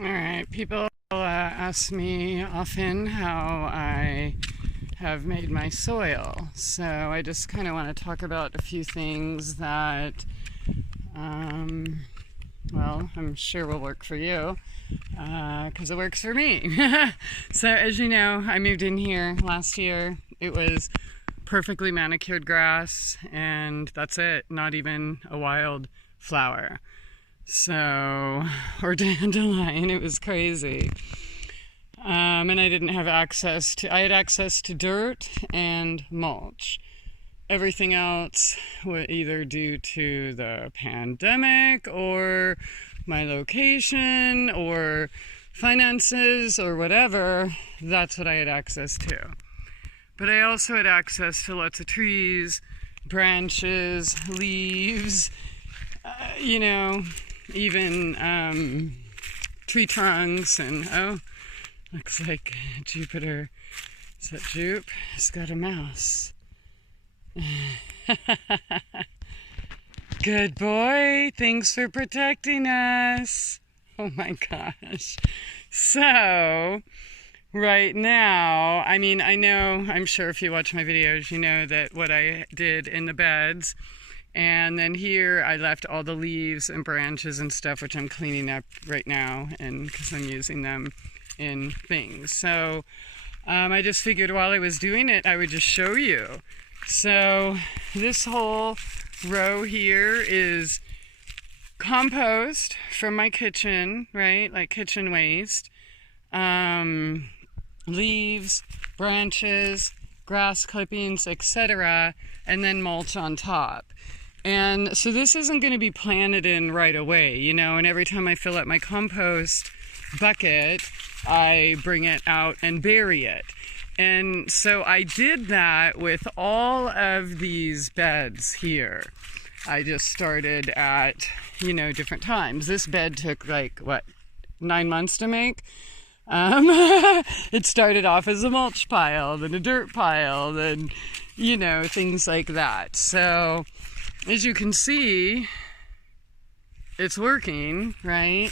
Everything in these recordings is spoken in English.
All right, people ask me often how I have made my soil. So I just kind of want to talk about a few things that, well, I'm sure will work for you because it works for me. So as you know, I moved in here last year. It was perfectly manicured grass, and that's it, not even a wild flower. So, or dandelion, it was crazy. And I didn't have I had access to dirt and mulch. Everything else was either due to the pandemic or my location or finances or whatever, that's what I had access to. But I also had access to lots of trees, branches, leaves, even tree trunks, and looks like Jupiter. Is that Jupe? It's got a mouse. Good boy. Thanks for protecting us. Oh my gosh. So, right now, I'm sure if you watch my videos, you know that what I did in the beds. And then here I left all the leaves and branches and stuff, which I'm cleaning up right now, and because I'm using them in things. So I just figured while I was doing it, I would just show you. So this whole row here is compost from my kitchen, right? Like kitchen waste, leaves, branches, grass clippings, etc., and then mulch on top. And so this isn't going to be planted in right away, and every time I fill up my compost bucket, I bring it out and bury it. And so I did that with all of these beds here. I just started at, different times. This bed took 9 months to make. It started off as a mulch pile, then a dirt pile, then, things like that. So as you can see, it's working, right?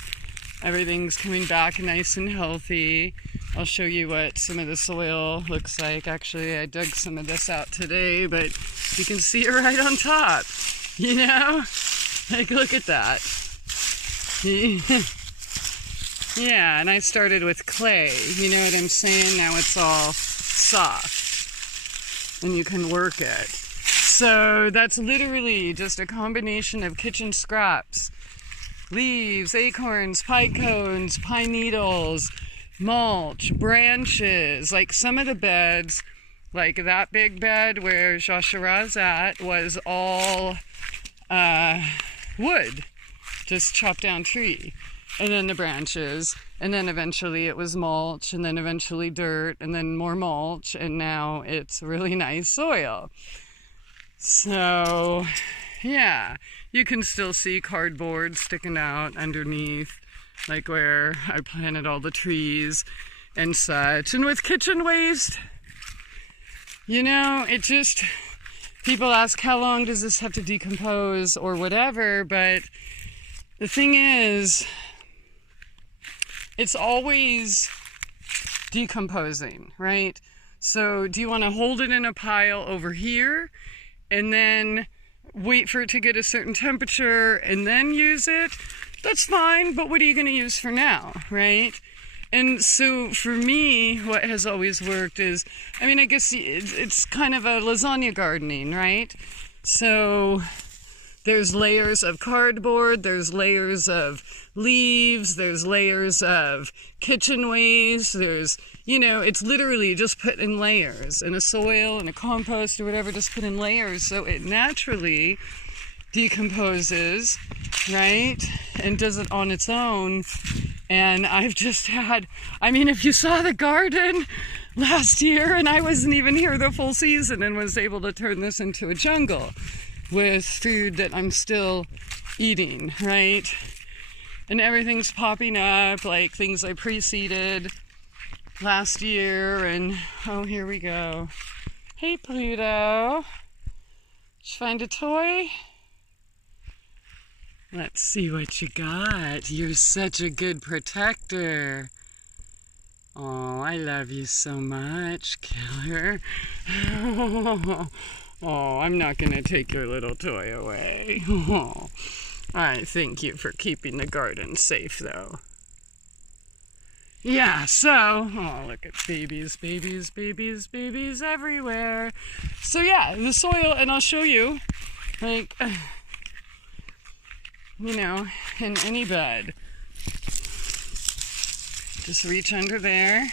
Everything's coming back nice and healthy. I'll show you what some of the soil looks like. Actually, I dug some of this out today, but you can see it right on top. Like, look at that. Yeah, and I started with clay. You know what I'm saying? Now it's all soft, and you can work it. So that's literally just a combination of kitchen scraps, leaves, acorns, pine cones, pine needles, mulch, branches. Like some of the beds, like that big bed where Joshura's at, was all wood, just chopped down tree. And then the branches, and then eventually it was mulch, and then eventually dirt, and then more mulch, and now it's really nice soil. So, yeah, you can still see cardboard sticking out underneath, like where I planted all the trees and such. And with kitchen waste, people ask how long does this have to decompose or whatever, but the thing is, it's always decomposing, right? So do you want to hold it in a pile over here and then wait for it to get a certain temperature and then use it? That's fine, but what are you going to use for now, right? And so for me, what has always worked is, I guess it's kind of a lasagna gardening, right? So there's layers of cardboard, there's layers of leaves, there's layers of kitchen waste, there's, it's literally just put in layers, in a soil, in a compost or whatever, just put in layers, so it naturally decomposes, right, and does it on its own. And I've just had, if you saw the garden last year, and I wasn't even here the full season and was able to turn this into a jungle with food that I'm still eating, right? And everything's popping up, like things I pre-seeded last year, and here we go. Hey, Pluto. Did you find a toy? Let's see what you got. You're such a good protector. Oh, I love you so much, Killer. Oh, I'm not going to take your little toy away. Oh, I thank you for keeping the garden safe, though. Yeah, so, oh, look at babies, babies, babies, babies everywhere. So yeah, the soil, and I'll show you, like, you know, in any bed. Just reach under there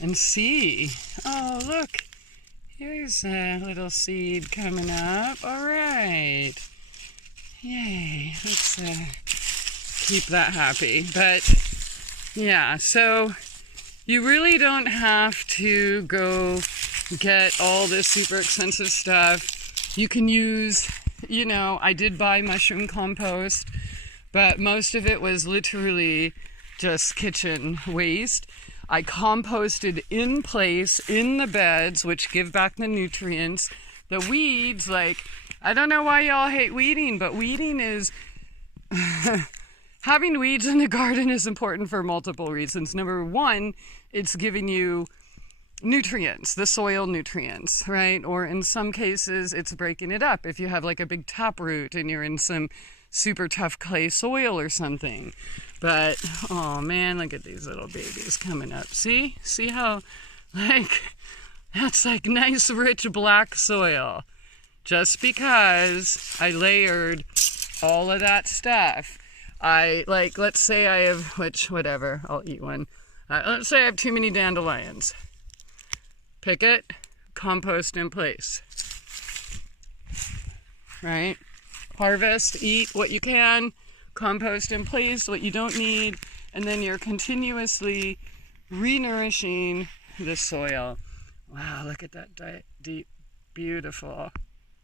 and see. Oh, look, here's a little seed coming up. All right. Yay, let's keep that happy. But yeah, so you really don't have to go get all this super expensive stuff. You can use, you know, I did buy mushroom compost, but most of it was literally just kitchen waste. I composted in place in the beds, which give back the nutrients. The weeds, like, I don't know why y'all hate weeding, but weeding is having weeds in the garden is important for multiple reasons. Number one, it's giving you nutrients, the soil nutrients, right? Or in some cases, it's breaking it up. If you have like a big taproot and you're in some super tough clay soil or something. But, oh man, look at these little babies coming up. See how, like, that's like nice, rich black soil. Just because I layered all of that stuff. Let's say I have, whatever, I'll eat one. Let's say I have too many dandelions. Pick it, compost in place. Right? Harvest, eat what you can, compost in place what you don't need, and then you're continuously re-nourishing the soil. Wow, look at that deep, beautiful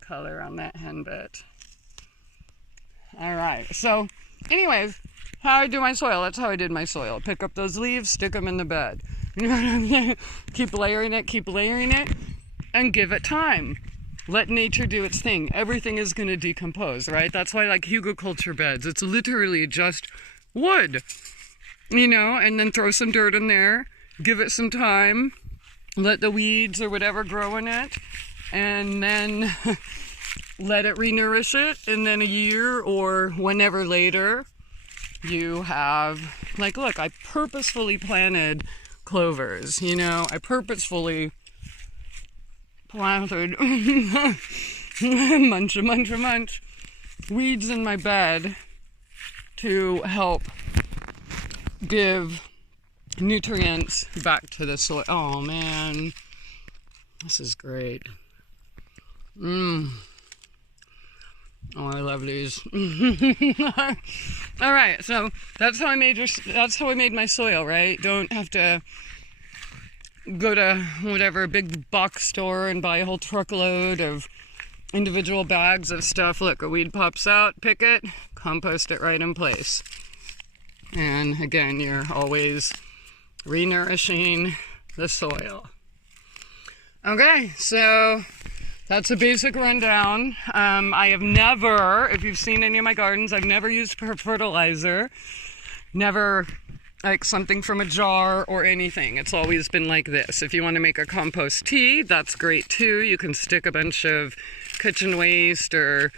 color on that henbit. All right, so anyways, how I do my soil, that's how I did my soil. Pick up those leaves, stick them in the bed. You know what I mean? Keep layering it, and give it time. Let nature do its thing. Everything is going to decompose, right? That's why I like hugelkultur beds. It's literally just wood, you know, and then throw some dirt in there, give it some time, let the weeds or whatever grow in it, and then let it re-nourish it, and then a year or whenever later, you have, like, look, I purposefully planted clovers, you know, I purposefully planted munch weeds in my bed to help give nutrients back to the soil. Oh man, this is great. Oh, I love these. All right, so that's how I made my soil, right? Don't have to go to whatever big box store and buy a whole truckload of individual bags of stuff. Look, a weed pops out, pick it, compost it right in place. And again, you're always re-nourishing the soil. Okay, so that's a basic rundown. I have never, if you've seen any of my gardens, I've never used fertilizer. Never like something from a jar or anything. It's always been like this. If you want to make a compost tea, that's great too. You can stick a bunch of kitchen waste or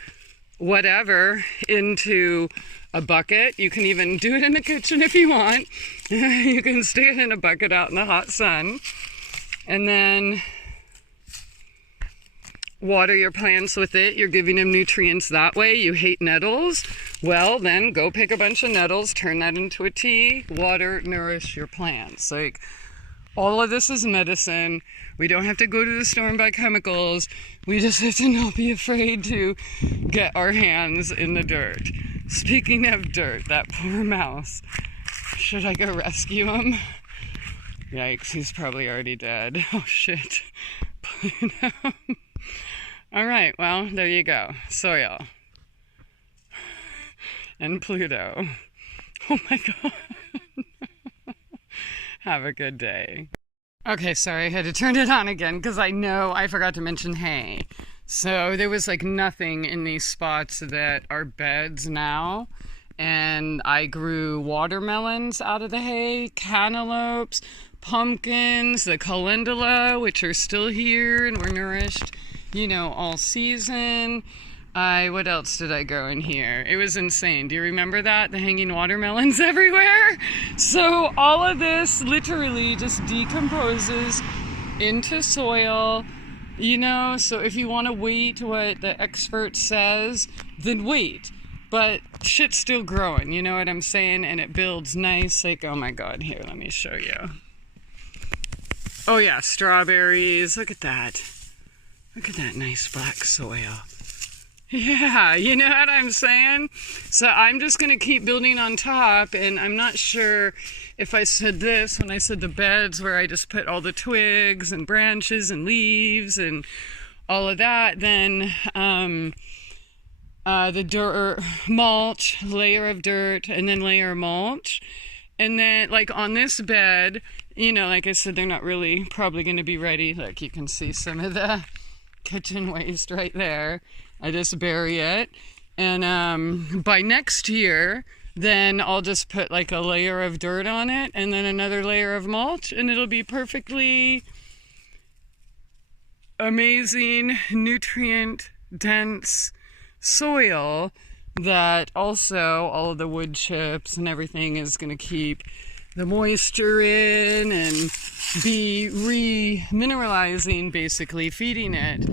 whatever into a bucket. You can even do it in the kitchen if you want. You can stick it in a bucket out in the hot sun and then water your plants with it. You're giving them nutrients that way. You hate nettles. Well, then go pick a bunch of nettles, turn that into a tea, water, nourish your plants. Like, all of this is medicine. We don't have to go to the store and buy chemicals. We just have to not be afraid to get our hands in the dirt. Speaking of dirt, that poor mouse. Should I go rescue him? Yikes, he's probably already dead. Oh, shit. All right, well, there you go. Soil. And Pluto. Oh my God. Have a good day. Okay, sorry, I had to turn it on again because I know I forgot to mention hay. So there was like nothing in these spots that are beds now. And I grew watermelons out of the hay, cantaloupes, pumpkins, the calendula, which are still here and were nourished, all season. What else did I grow in here? It was insane. Do you remember that? The hanging watermelons everywhere? So all of this literally just decomposes into soil, so if you want to wait what the expert says, then wait. But shit's still growing, you know what I'm saying? And it builds nice, like, oh my God, here, let me show you. Oh yeah, strawberries, look at that. Look at that nice black soil. Yeah, you know what I'm saying? So I'm just going to keep building on top, and I'm not sure if I said this when I said the beds where I just put all the twigs and branches and leaves and all of that, then the dirt, mulch, layer of dirt, and then layer of mulch. And then, like on this bed, like I said, they're not really probably going to be ready. Like you can see some of the kitchen waste right there. I just bury it. And by next year, then I'll just put like a layer of dirt on it and then another layer of mulch, and it'll be perfectly amazing, nutrient dense soil that also all of the wood chips and everything is going to keep the moisture in and be re-mineralizing, basically feeding it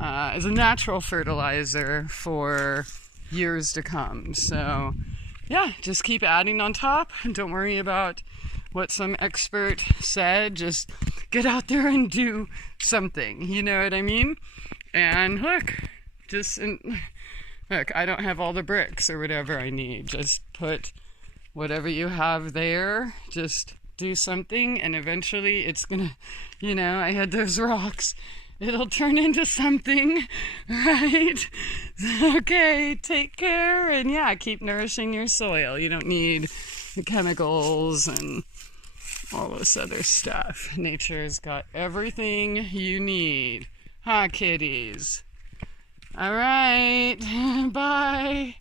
as a natural fertilizer for years to come. So yeah, just keep adding on top. Don't worry about what some expert said. Just get out there and do something, you know what I mean? And look, I don't have all the bricks or whatever I need. Just put whatever you have there, just do something, and eventually it's gonna, I had those rocks. It'll turn into something, right? Okay, take care, and yeah, keep nourishing your soil. You don't need the chemicals and all this other stuff. Nature's got everything you need. Huh, kitties? All right, bye.